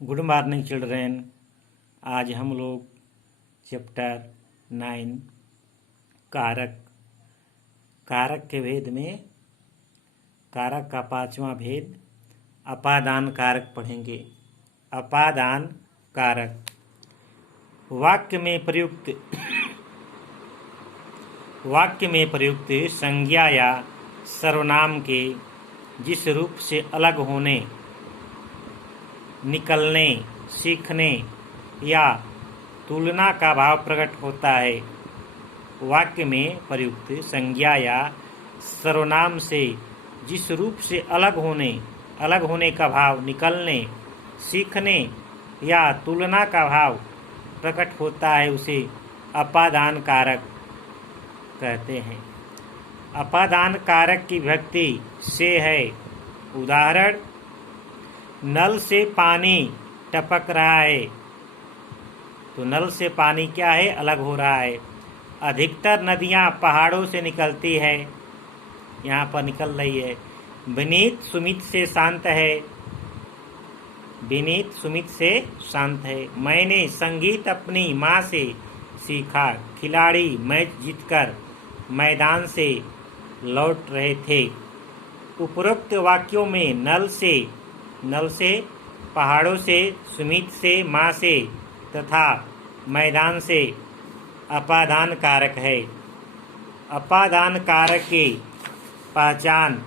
Good morning children. आज हम लोग चैप्टर 9 कारक कारक के भेद में कारक का 5वां भेद अपादान कारक पढ़ेंगे। अपादान कारक वाक्य में प्रयुक्त संज्ञा या सर्वनाम के जिस रूप से अलग होने, निकलने, सीखने या तुलना का भाव प्रकट होता है। वाक्य में प्रयुक्त संज्ञा या सर्वनाम से जिस रूप से अलग होने का भाव, निकलने, सीखने या तुलना का भाव प्रकट होता है, उसे अपादान कारक कहते हैं। अपादान कारक की विभक्ति से है। उदाहरण, नल से पानी टपक रहा है, तो नल से पानी क्या है? अलग हो रहा है। अधिकतर नदियां पहाड़ों से निकलती है, यहाँ पर निकल रही है। विनीत सुमित से शांत है, विनीत सुमित से शांत है। मैंने संगीत अपनी माँ से सीखा। खिलाड़ी मैच जीतकर मैदान से लौट रहे थे। उपरोक्त वाक्यों में नल से, पहाड़ों से, सुमित से, माँ से तथा मैदान से अपादान कारक है। अपादान कारक की पहचान।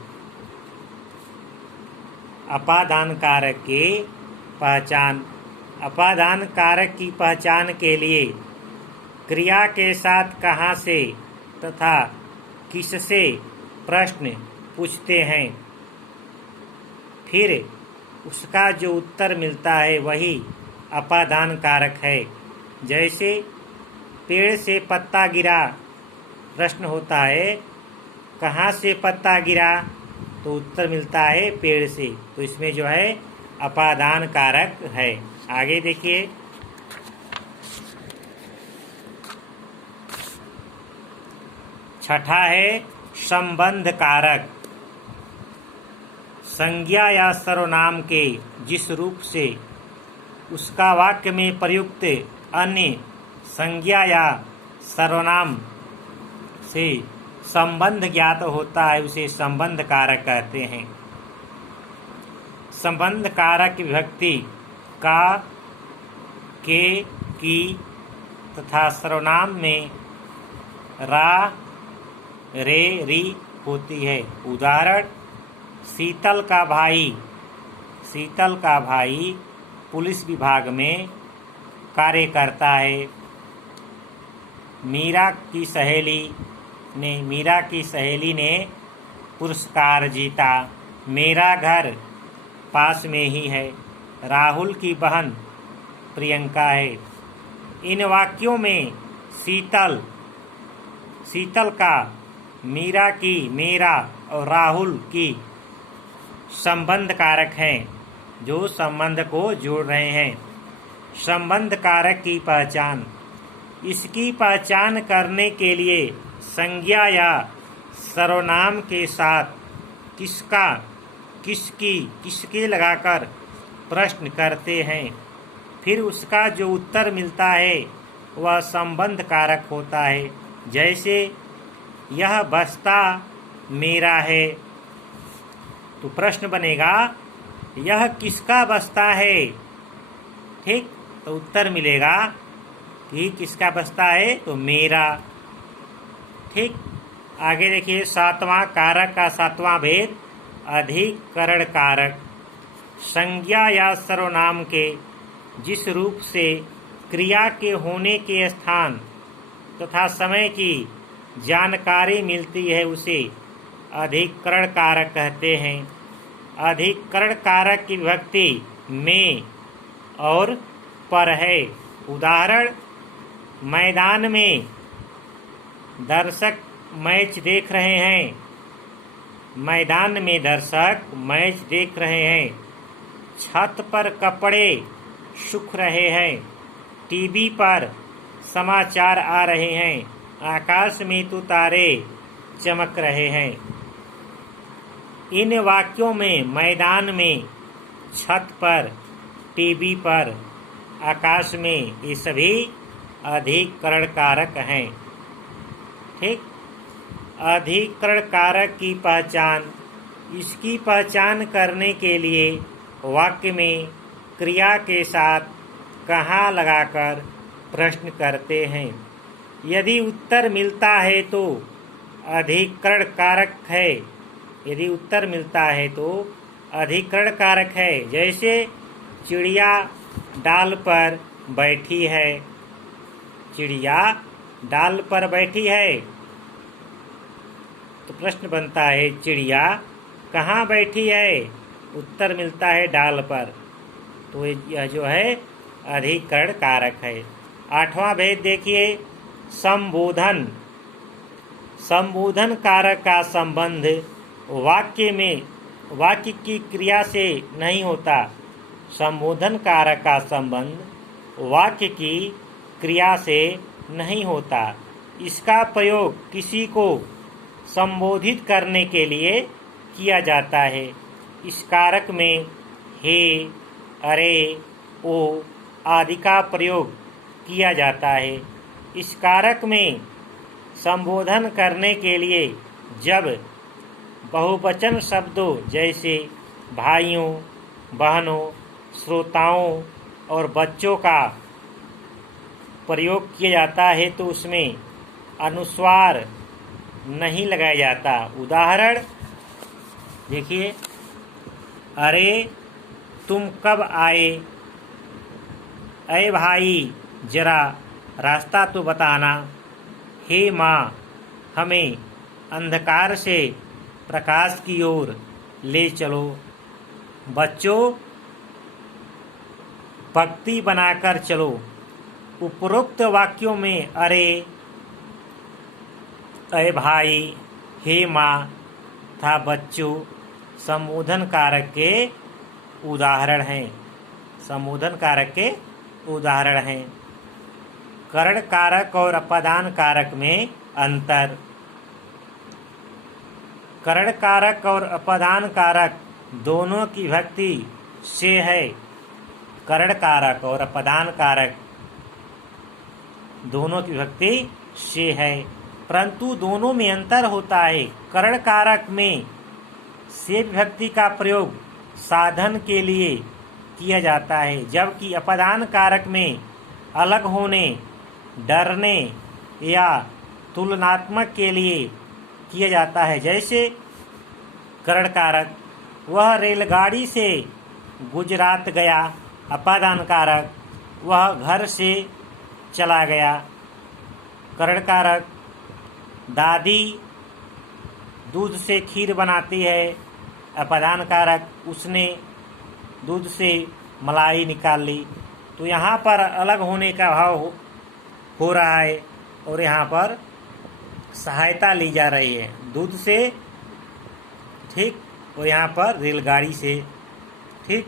अपादान कारक की पहचान के लिए क्रिया के साथ कहाँ से तथा किससे प्रश्न पूछते हैं, फिर उसका जो उत्तर मिलता है वही अपादान कारक है। जैसे पेड़ से पत्ता गिरा, प्रश्न होता है कहाँ से पत्ता गिरा, तो उत्तर मिलता है पेड़ से, तो इसमें जो है अपादान कारक है। आगे देखिए, छठा है संबंध कारक। संज्ञा या सर्वनाम के जिस रूप से उसका वाक्य में प्रयुक्त अन्य संज्ञा या सर्वनाम से संबंध ज्ञात होता है, उसे संबंध कारक कहते हैं। संबंध कारक की विभक्ति का, के, की तथा सर्वनाम में रा, रे, री होती है। उदाहरण, शीतल का भाई पुलिस विभाग में कार्य करता है। मीरा की सहेली ने पुरस्कार जीता। मेरा घर पास में ही है। राहुल की बहन प्रियंका है। इन वाक्यों में शीतल का, मीरा की, मेरा और राहुल की संबंध कारक हैं, जो संबंध को जोड़ रहे हैं। संबंध कारक की पहचान। इसकी पहचान करने के लिए संज्ञा या सर्वनाम के साथ किसका, किसकी, किसके लगाकर प्रश्न करते हैं, फिर उसका जो उत्तर मिलता है वह संबंध कारक होता है। जैसे यह बस्ता मेरा है, तो प्रश्न बनेगा यह किसका बस्ता है? ठीक, तो उत्तर मिलेगा कि किसका बस्ता है, तो मेरा। ठीक, आगे देखिए, सातवां कारक का 7वां भेद अधिकरण कारक। संज्ञा या सर्वनाम के जिस रूप से क्रिया के होने के स्थान तथा समय की जानकारी मिलती है, उसे अधिकरण कारक कहते हैं। अधिकरण कारक की विभक्ति में और पर है। उदाहरण, मैदान में दर्शक मैच देख रहे हैं। मैदान में दर्शक मैच देख रहे हैं। छत पर कपड़े सूख रहे हैं। टीवी पर समाचार आ रहे हैं। आकाश में तो तारे चमक रहे हैं। इन वाक्यों में मैदान में, छत पर टीवी पर, आकाश में, ये सभी अधिकरण कारक हैं। ठीक, अधिकरण कारक की पहचान, इसकी पहचान करने के लिए वाक्य में क्रिया के साथ कहाँ लगाकर प्रश्न करते हैं। यदि उत्तर मिलता है तो अधिकरण कारक है, यदि उत्तर मिलता है तो अधिकरण कारक है। जैसे चिड़िया डाल पर बैठी है, चिड़िया डाल पर बैठी है, तो प्रश्न बनता है चिड़िया कहाँ बैठी है, उत्तर मिलता है डाल पर, तो यह जो है अधिकरण कारक है। 8वां भेद देखिए, संबोधन। संबोधन कारक का संबंध वाक्य में, वाक्य की क्रिया से नहीं होता। संबोधन कारक का संबंध वाक्य की क्रिया से नहीं होता। इसका प्रयोग किसी को संबोधित करने के लिए किया जाता है। इस कारक में हे, अरे, ओ आदि का प्रयोग किया जाता है। इस कारक में संबोधन करने के लिए जब बहुवचन शब्दों जैसे भाइयों, बहनों, श्रोताओं और बच्चों का प्रयोग किया जाता है तो उसमें अनुस्वार नहीं लगाया जाता। उदाहरण देखिए, अरे तुम कब आए, अरे भाई जरा रास्ता तो बताना, हे माँ हमें अंधकार से प्रकाश की ओर ले चलो। बच्चों पंक्ति बनाकर चलो। उपरोक्त वाक्यों में अरे भाई, हे माँ तथा बच्चों संबोधन कारक के उदाहरण हैं, संबोधन कारक के उदाहरण हैं। करण कारक और अपादान कारक में अंतर। करण कारक और अपादान कारक दोनों की विभक्ति से है। करण कारक और अपादान कारक दोनों की विभक्ति से है, परंतु दोनों में अंतर होता है। करण कारक में से विभक्ति का प्रयोग साधन के लिए किया जाता है, जबकि अपादान कारक में अलग होने, डरने या तुलनात्मक के लिए किया जाता है। जैसे करण कारक, वह रेलगाड़ी से गुजरात गया। अपादान कारक, वह घर से चला गया। करण कारक, दादी दूध से खीर बनाती है। अपादान कारक, उसने दूध से मलाई निकाल ली। तो यहाँ पर अलग होने का भाव हो रहा है और यहाँ पर सहायता ली जा रही है दूध से, ठीक, और यहाँ पर रेलगाड़ी से, ठीक।